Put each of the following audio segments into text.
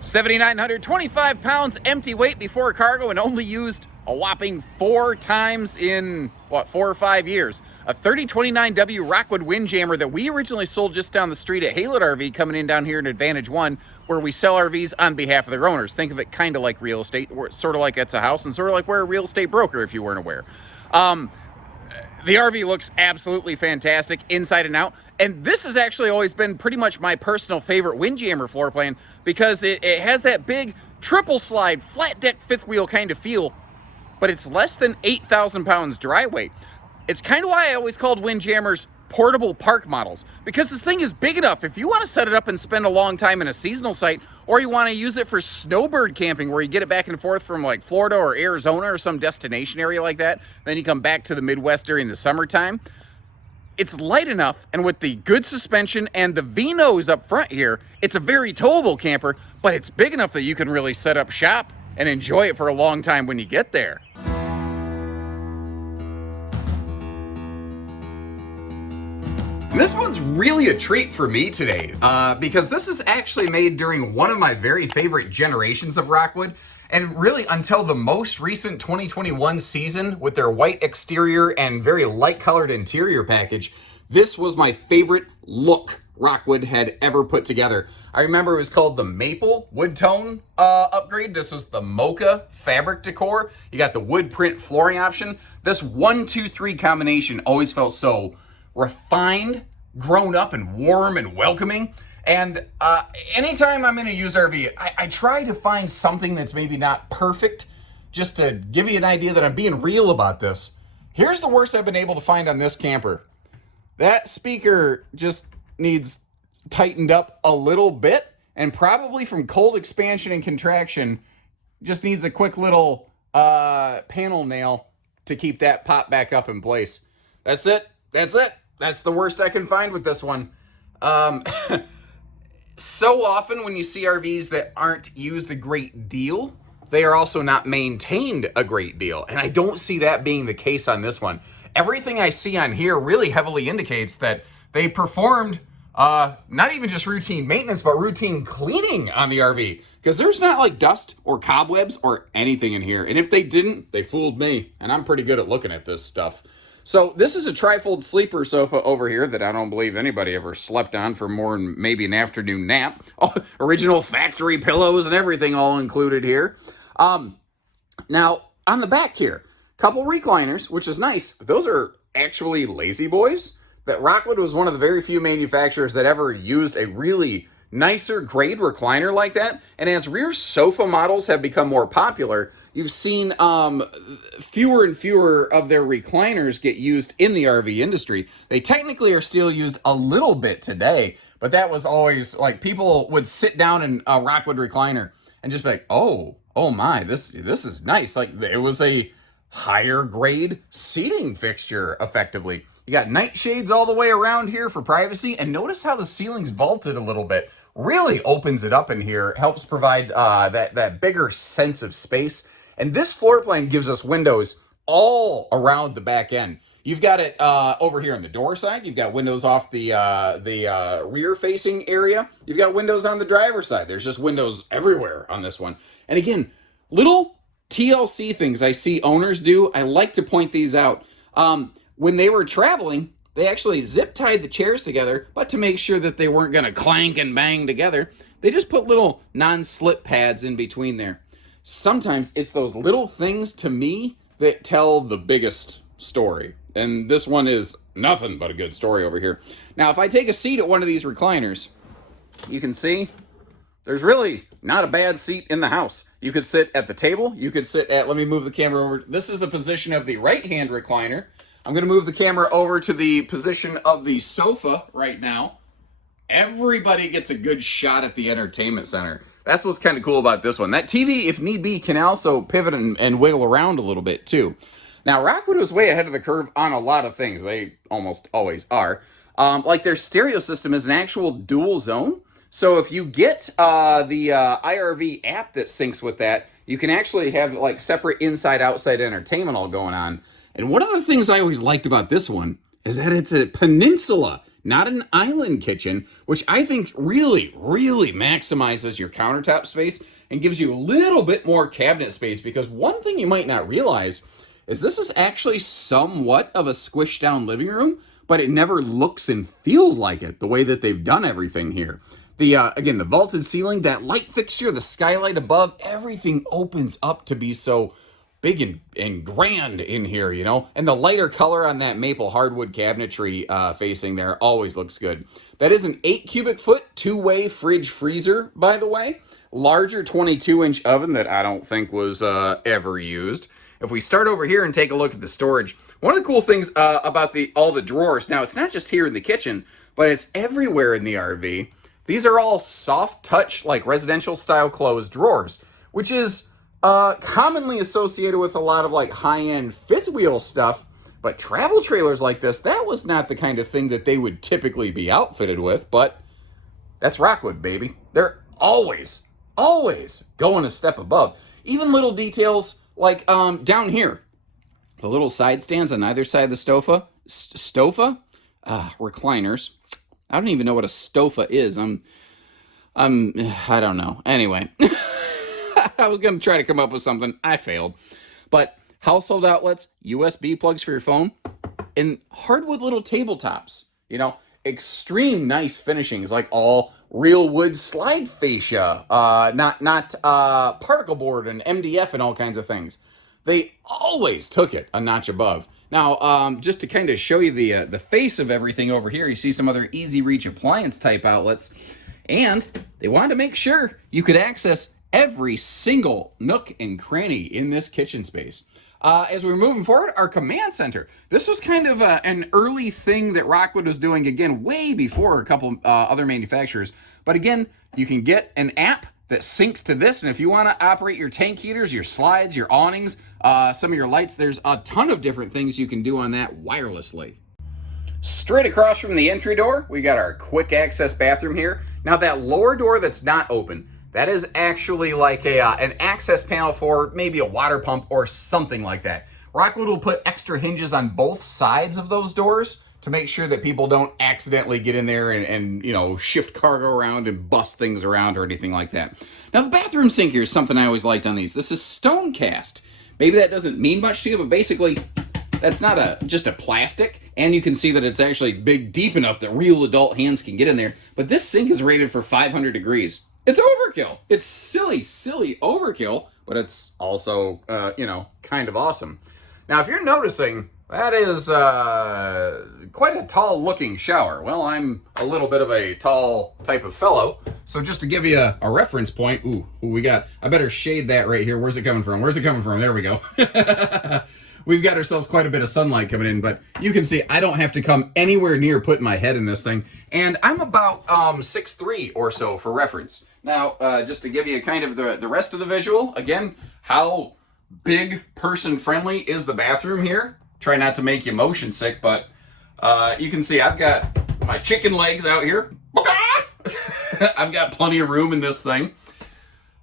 7,925 pounds empty weight before cargo and only used a whopping 4 times in, 4 or 5 years. A 3029W Rockwood Windjammer that we originally sold just down the street at Haylett RV, coming in down here in Advantage 1, where we sell RVs on behalf of their owners. Think of it kind of like real estate, sort of like it's a house, and sort of like we're a real estate broker, if you weren't aware. The RV looks absolutely fantastic inside and out. And this has actually always been pretty much my personal favorite Windjammer floor plan because it has that big triple slide, flat deck fifth wheel kind of feel, but it's less than 8,000 pounds dry weight. It's kind of why I always called Windjammers portable park models, because this thing is big enough. If you want to set it up and spend a long time in a seasonal site, or you want to use it for snowbird camping where you get it back and forth from like Florida or Arizona or some destination area like that, then you come back to the Midwest during the summertime, it's light enough, and with the good suspension and the V-nose up front here, it's a very towable camper, but it's big enough that you can really set up shop and enjoy it for a long time when you get there. And this one's really a treat for me today because this is actually made during one of my very favorite generations of Rockwood, and really until the most recent 2021 season with their white exterior and very light colored interior package, this was my favorite look Rockwood had ever put together. I remember it was called the Maple Wood Tone upgrade. This was the Mocha fabric decor. You got the wood print flooring option. This 1, 2, 3 combination always felt so refined, grown up, and warm and welcoming. And anytime I'm in a used RV, I try to find something that's maybe not perfect, just to give you an idea that I'm being real about this. Here's the worst I've been able to find on this camper. That speaker just needs tightened up a little bit, and probably from cold expansion and contraction, just needs a quick little panel nail to keep that pop back up in place. That's it. That's the worst I can find with this one. So often when you see RVs that aren't used a great deal, they are also not maintained a great deal. And I don't see that being the case on this one. Everything I see on here really heavily indicates that they performed not even just routine maintenance, but routine cleaning on the RV. Because there's not like dust or cobwebs or anything in here. And if they didn't, they fooled me. And I'm pretty good at looking at this stuff. So this is a trifold sleeper sofa over here that I don't believe anybody ever slept on for more than maybe an afternoon nap. Oh, original factory pillows and everything all included here. Now, on the back here, couple recliners, which is nice, but those are actually lazy boys. That Rockwood was one of the very few manufacturers that ever used a really nicer grade recliner like that. And as rear sofa models have become more popular, you've seen fewer and fewer of their recliners get used in the RV industry. They technically are still used a little bit today, but that was always like people would sit down in a Rockwood recliner and just be like, oh my, this is nice. Like it was a higher grade seating fixture effectively. You got nightshades all the way around here for privacy, and notice how the ceiling's vaulted a little bit. Really opens it up in here, helps provide that bigger sense of space. And this floor plan gives us windows all around the back end. You've got it over here on the door side. You've got windows off the rear-facing area. You've got windows on the driver's side. There's just windows everywhere on this one. And again, little TLC things I see owners do. I like to point these out. When they were traveling, they actually zip-tied the chairs together, but to make sure that they weren't going to clank and bang together, they just put little non-slip pads in between there. Sometimes it's those little things, to me, that tell the biggest story. And this one is nothing but a good story over here. Now, if I take a seat at one of these recliners, you can see there's really not a bad seat in the house. You could sit at the table. You could sit at, let me move the camera over. This is the position of the right-hand recliner. I'm going to move the camera over to the position of the sofa right now. Everybody gets a good shot at the entertainment center. That's what's kind of cool about this one. That TV, if need be, can also pivot and wiggle around a little bit too. Now, Rockwood was way ahead of the curve on a lot of things. They almost always are. Like their stereo system is an actual dual zone. So if you get the IRV app that syncs with that, you can actually have like separate inside-outside entertainment all going on. And one of the things I always liked about this one is that it's a peninsula, not an island kitchen, which I think really, really maximizes your countertop space and gives you a little bit more cabinet space, because one thing you might not realize is this is actually somewhat of a squished down living room, but it never looks and feels like it the way that they've done everything here. The again, the vaulted ceiling, that light fixture, the skylight above, everything opens up to be so big and grand in here, you know? And the lighter color on that maple hardwood cabinetry facing there always looks good. That is an 8 cubic foot, two-way fridge freezer, by the way. Larger 22-inch oven that I don't think was ever used. If we start over here and take a look at the storage, one of the cool things about all the drawers, now it's not just here in the kitchen, but it's everywhere in the RV. These are all soft touch, like residential style closed drawers, which is commonly associated with a lot of like high-end fifth wheel stuff, but travel trailers like this, that was not the kind of thing that they would typically be outfitted with, but that's Rockwood, baby. They're always going a step above. Even little details like down here, the little side stands on either side of the stofa, recliners. I don't even know what a stofa is. I don't know. Anyway, I was going to try to come up with something. I failed. But household outlets, USB plugs for your phone, and hardwood little tabletops. You know, extreme nice finishings, like all real wood slide fascia, not particle board and MDF and all kinds of things. They always took it a notch above. Now, just to kind of show you the face of everything over here, you see some other easy reach appliance type outlets, and they wanted to make sure you could access every single nook and cranny in this kitchen space. As we're moving forward, our command center. This was kind of an early thing that Rockwood was doing, again, way before a couple other manufacturers. But again, you can get an app that syncs to this, and if you want to operate your tank heaters, your slides, your awnings, some of your lights, there's a ton of different things you can do on that wirelessly. Straight across from the entry door, we got our quick access bathroom here. Now that lower door that's not open, that is actually like an access panel for maybe a water pump or something like that. Rockwood will put extra hinges on both sides of those doors to make sure that people don't accidentally get in there and you know, shift cargo around and bust things around or anything like that. Now the bathroom sink here is something I always liked on these. This is stone cast. Maybe that doesn't mean much to you, but basically that's not just a plastic, and you can see that it's actually big, deep enough that real adult hands can get in there. But this sink is rated for 500 degrees. It's overkill. It's silly overkill, but it's also, you know, kind of awesome. Now, if you're noticing, that is quite a tall-looking shower. Well, I'm a little bit of a tall type of fellow, so just to give you a reference point, I better shade that right here. Where's it coming from? There we go. We've got ourselves quite a bit of sunlight coming in, but you can see I don't have to come anywhere near putting my head in this thing, and I'm about 6'3" or so for reference. Now, just to give you kind of the rest of the visual, again, how big person-friendly is the bathroom here? Try not to make you motion sick, but you can see I've got my chicken legs out here. I've got plenty of room in this thing.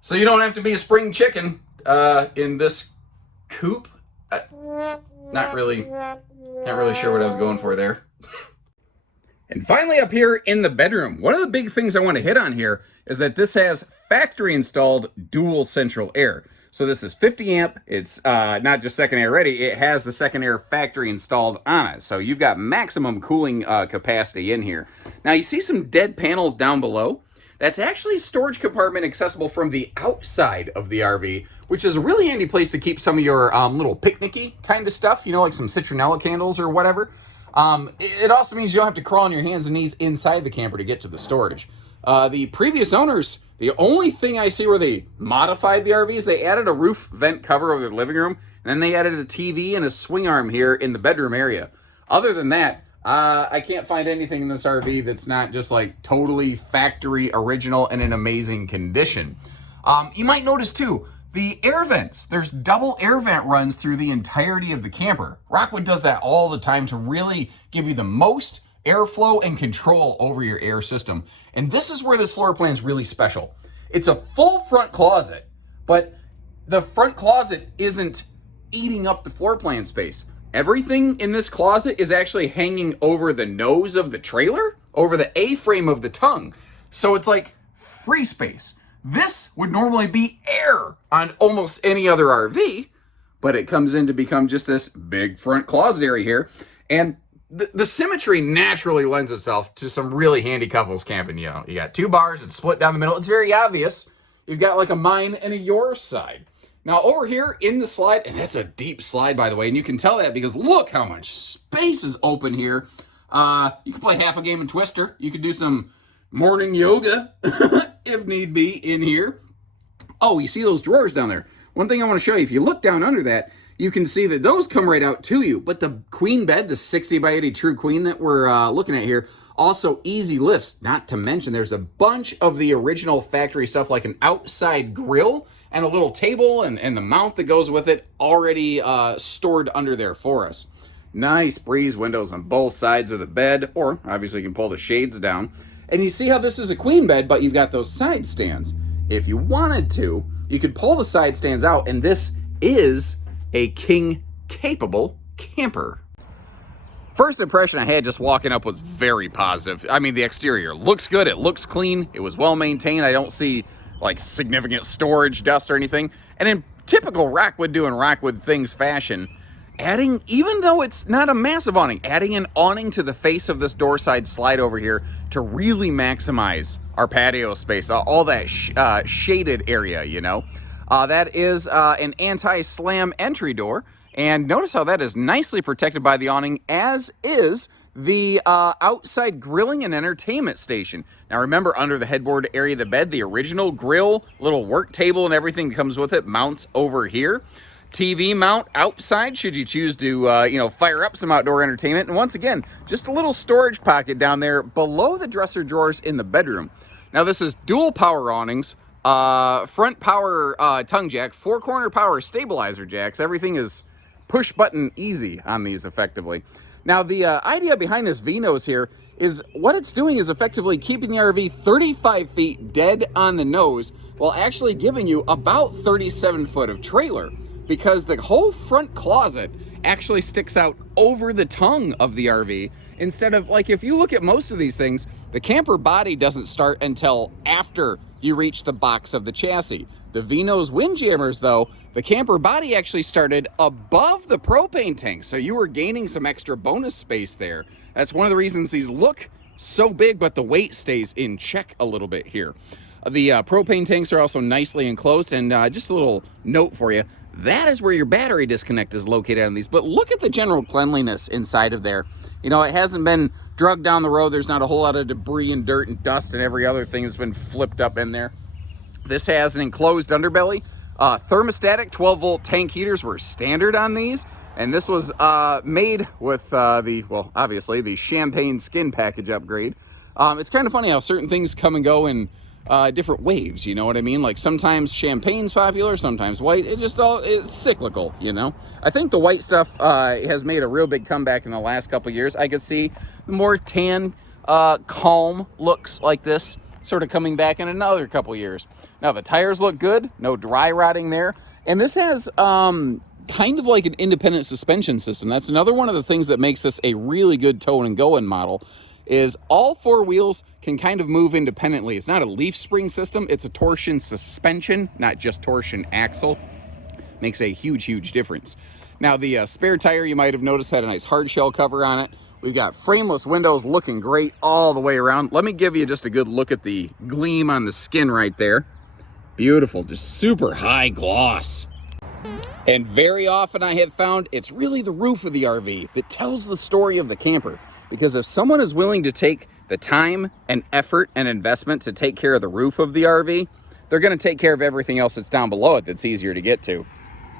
So you don't have to be a spring chicken in this coop. Not really sure what I was going for there. And finally up here in the bedroom, one of the big things I want to hit on here is that this has factory installed dual central air. So this is 50 amp, it's not just second air ready, it has the second air factory installed on it. So you've got maximum cooling capacity in here. Now you see some dead panels down below. That's actually a storage compartment accessible from the outside of the RV, which is a really handy place to keep some of your little picnicky kind of stuff, you know, like some citronella candles or whatever. It also means you don't have to crawl on your hands and knees inside the camper to get to the storage. The previous owners, the only thing I see where they modified the RV is they added a roof vent cover over the living room, and then they added a TV and a swing arm here in the bedroom area. Other than that, I can't find anything in this RV that's not just like totally factory original and in amazing condition. You might notice too, the air vents. There's double air vent runs through the entirety of the camper. Rockwood does that all the time to really give you the most airflow and control over your air system. And this is where this floor plan is really special. It's a full front closet, but the front closet isn't eating up the floor plan space. Everything in this closet is actually hanging over the nose of the trailer. over the A-frame of the tongue. So it's like free space. This would normally be air on almost any other RV, but it comes in to become just this big front closet area here. And the symmetry naturally lends itself to some really handy couples camping. You know, you got two bars, it's split down the middle. It's very obvious. You've got like a mine and a yours side. Now over here in the slide, and that's a deep slide by the way, and you can tell that because look how much space is open here. You can play half a game of Twister. You could do some morning yoga if need be in here. Oh, you see those drawers down there? One thing I want to show you, if you look down under that, you can see that those come right out to you. But the queen bed, the 60 by 80 true queen that we're looking at here, also easy lifts. Not to mention there's a bunch of the original factory stuff like an outside grill and a little table and the mount that goes with it already stored under there for us. Nice breeze windows on both sides of the bed, or obviously you can pull the shades down. And you see how this is a queen bed, but you've got those side stands. If you wanted to, you could pull the side stands out, and this is a king-capable camper. First impression I had just walking up was very positive. I mean, the exterior looks good. It looks clean. It was well maintained. I don't see like significant storage, dust, or anything. And in typical Rockwood doing Rockwood things fashion, adding, even though it's not a massive awning, adding an awning to the face of this door side slide over here to really maximize our patio space, all that shaded area, you know. That is an anti-slam entry door, and notice how that is nicely protected by the awning, as is the outside grilling and entertainment station. Now remember, under the headboard area of the bed, the original grill, little work table and everything that comes with it mounts over here. TV mount outside should you choose to fire up some outdoor entertainment. And once again, just a little storage pocket down there below the dresser drawers in the bedroom. Now this is dual power awnings, front power tongue jack, four corner power stabilizer jacks. Everything is push button easy on these effectively. Now the idea behind this V-nose here is what it's doing is effectively keeping the RV 35 feet dead on the nose while actually giving you about 37 foot of trailer, because the whole front closet actually sticks out over the tongue of the RV, instead of, like, if you look at most of these things, the camper body doesn't start until after you reach the box of the chassis. The V-nose Windjammers, though, the camper body actually started above the propane tank, so you were gaining some extra bonus space there. That's one of the reasons these look so big, but the weight stays in check a little bit here. The propane tanks are also nicely enclosed, and just a little note for you, that is where your battery disconnect is located on these. But look at the general cleanliness inside of there. You know, it hasn't been drugged down the road. There's not a whole lot of debris and dirt and dust and every other thing that's been flipped up in there. This has an enclosed underbelly. Thermostatic 12-volt tank heaters were standard on these. And this was made with obviously the champagne skin package upgrade. It's kind of funny how certain things come and go in different waves, you know what I mean? Like sometimes champagne's popular, sometimes white. It's cyclical, you know? I think the white stuff has made a real big comeback in the last couple years. I could see the more tan, calm looks like this sort of coming back in another couple years. Now the tires look good, no dry rotting there. And this has kind of like an independent suspension system. That's another one of the things that makes this a really good tow and go-in model, is all four wheels can kind of move independently. It's not a leaf spring system, it's a torsion suspension, not just torsion axle. Makes a huge difference. Now the spare tire, you might have noticed, had a nice hard shell cover on it. We've got frameless windows looking great all the way around. Let me give you just a good look at the gleam on the skin right there. Beautiful, just super high gloss. And very often I have found it's really the roof of the RV that tells the story of the camper. Because if someone is willing to take the time and effort and investment to take care of the roof of the RV, they're going to take care of everything else that's down below it that's easier to get to.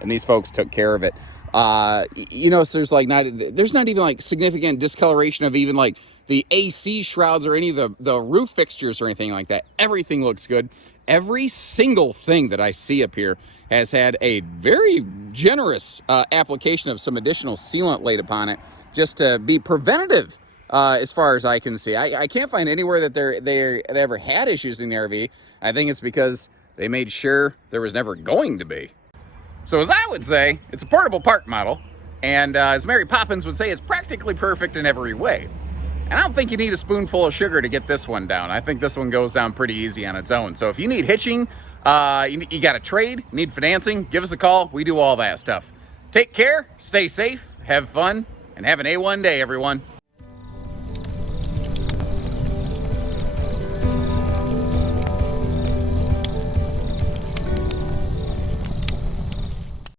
And these folks took care of it. So there's not even like significant discoloration of even like the AC shrouds or any of the roof fixtures or anything like that. Everything looks good. Every single thing that I see up here has had a very generous application of some additional sealant laid upon it, just to be preventative as far as I can see. I can't find anywhere that they ever had issues in the RV. I think it's because they made sure there was never going to be. So as I would say, it's a portable park model, and as Mary Poppins would say, it's practically perfect in every way. And I don't think you need a spoonful of sugar to get this one down. I think this one goes down pretty easy on its own. So if you need hitching, you got a trade, need financing, give us a call. We do all that stuff. Take care, stay safe, have fun, and have an A1 day, everyone.